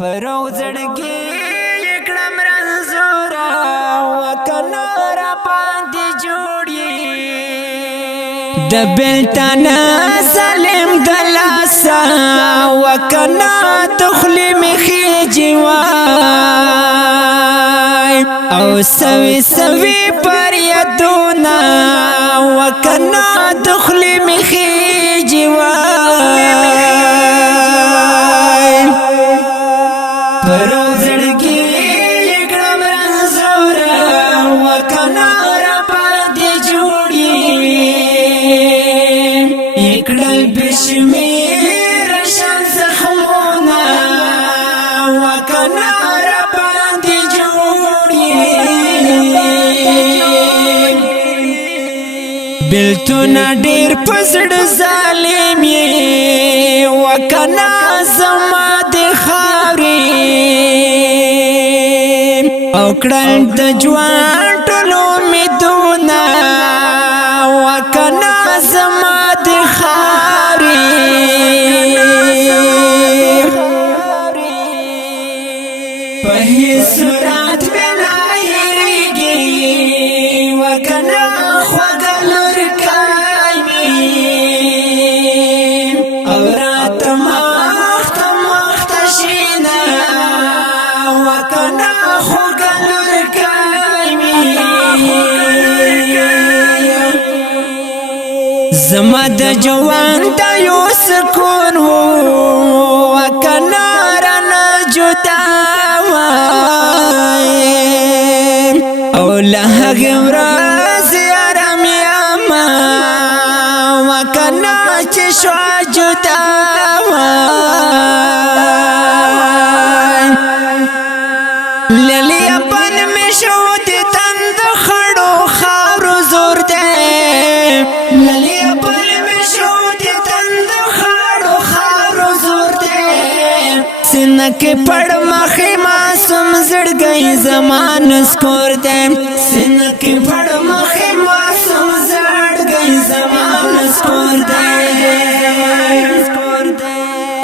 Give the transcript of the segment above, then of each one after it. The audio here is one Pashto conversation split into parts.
پرو زړګي کړم رنزورا وکنا را باندې جوړي د بلتان سلام دلاسا وکنا تخلی مخي جوای او سوي سوي پر یدونا وکنا تخلی مخي جوای پرو زړګي کړم رنزورا وکنا را باندې جوړي کړل بشمیر شان زخمونه وکنا را باندې جوړي بلتون ډیر پسړ ظالم یې وکنا زما د خاورې او کړل د جوان ټولو امیدونه وکنا زما د خاورې په هیڅ صورت مې نه هېرېږي وکنا خوږه لورکۍ مې او راته مخته مخته شینه وکنا خوږه لورکۍ مې زما د جوان د یو سکون وکنا رانه جدا وای او له هغې ورځې ارام یمه وکنا چې شوه جدا وای للی اپن مې شو د تند خړو خاورو زور دی للی اپن مې شو د تند خړو خاورو زور دی سینه کې پړ مخې معصوم زړګی زمان سکور دی سینه کې پړ مخې معصوم زړګی زمان سکور دی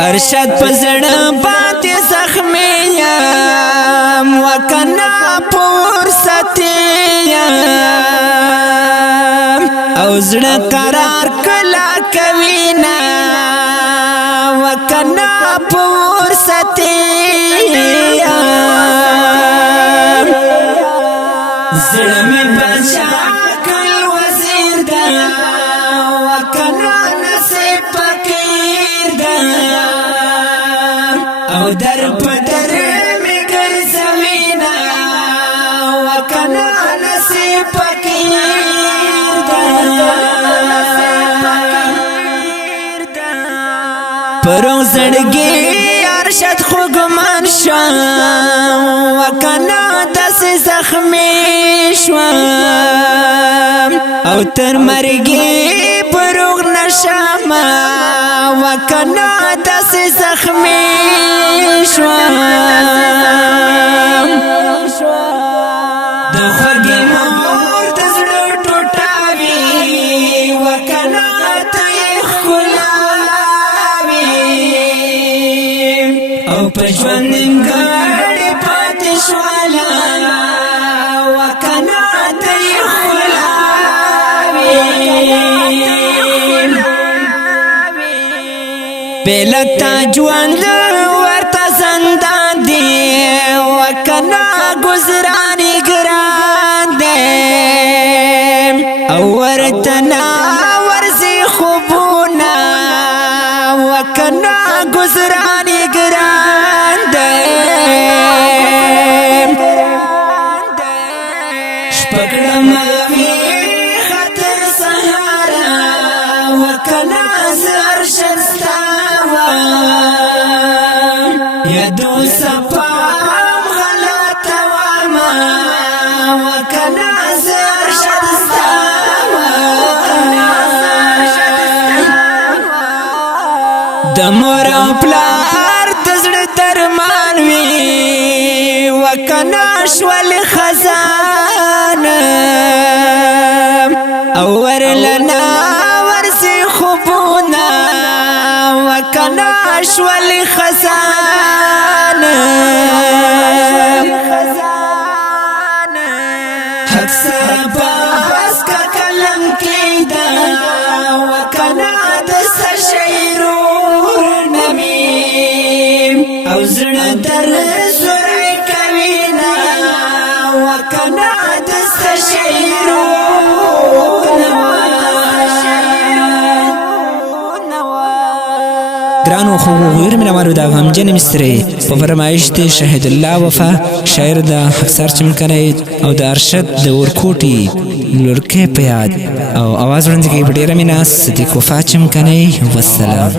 ارشد په زړه باندې زخمي یم وکنا پور ستیم او زړه قرار کلا کوي نه وکنا پور ستیم زړه مې بچا کل وزیر دا وکنا نصیب فقیر دا او در پدر می ګرځوینا وکنا نصیب فقیر دا پرو زړګي ارشد خوګمان شو وکنا داسې زخمي شو او تر مرګي پروغ نشم وکنا داسې زخمي شو د خوږې مور د زړه ټوټاوي وکنا ته یې ښکلاوي او په ژوند نیمګړې پاتې شوله وکنا ته یې ښکلاوي بېلکته ژوند ورته زندان دی وکنا ګزران یې ګران دی او ورته ناورځي خوبونه وکنا ګزران یې ګران دی شپه کړمه ویښه تر سهاره وکنا زه ارشد ستا یدو سپام غلطه وامه وکنا زه ارشد ستا د مور او پلار د زړه درمان وي وکنا شول خزانه او ورلنا ورسي خوبونه وکنا شول خزانه ګرانو خو غویر مینوالو دا غمجن مصري په فرمایش د شهید الله وفا شاعر د حقسار چمکنی او د ارشد د ورکوټي لورکې په یاد او आवाज وړاندې کوي په ډیره مینه صدیق وفا چمکنی والسلام.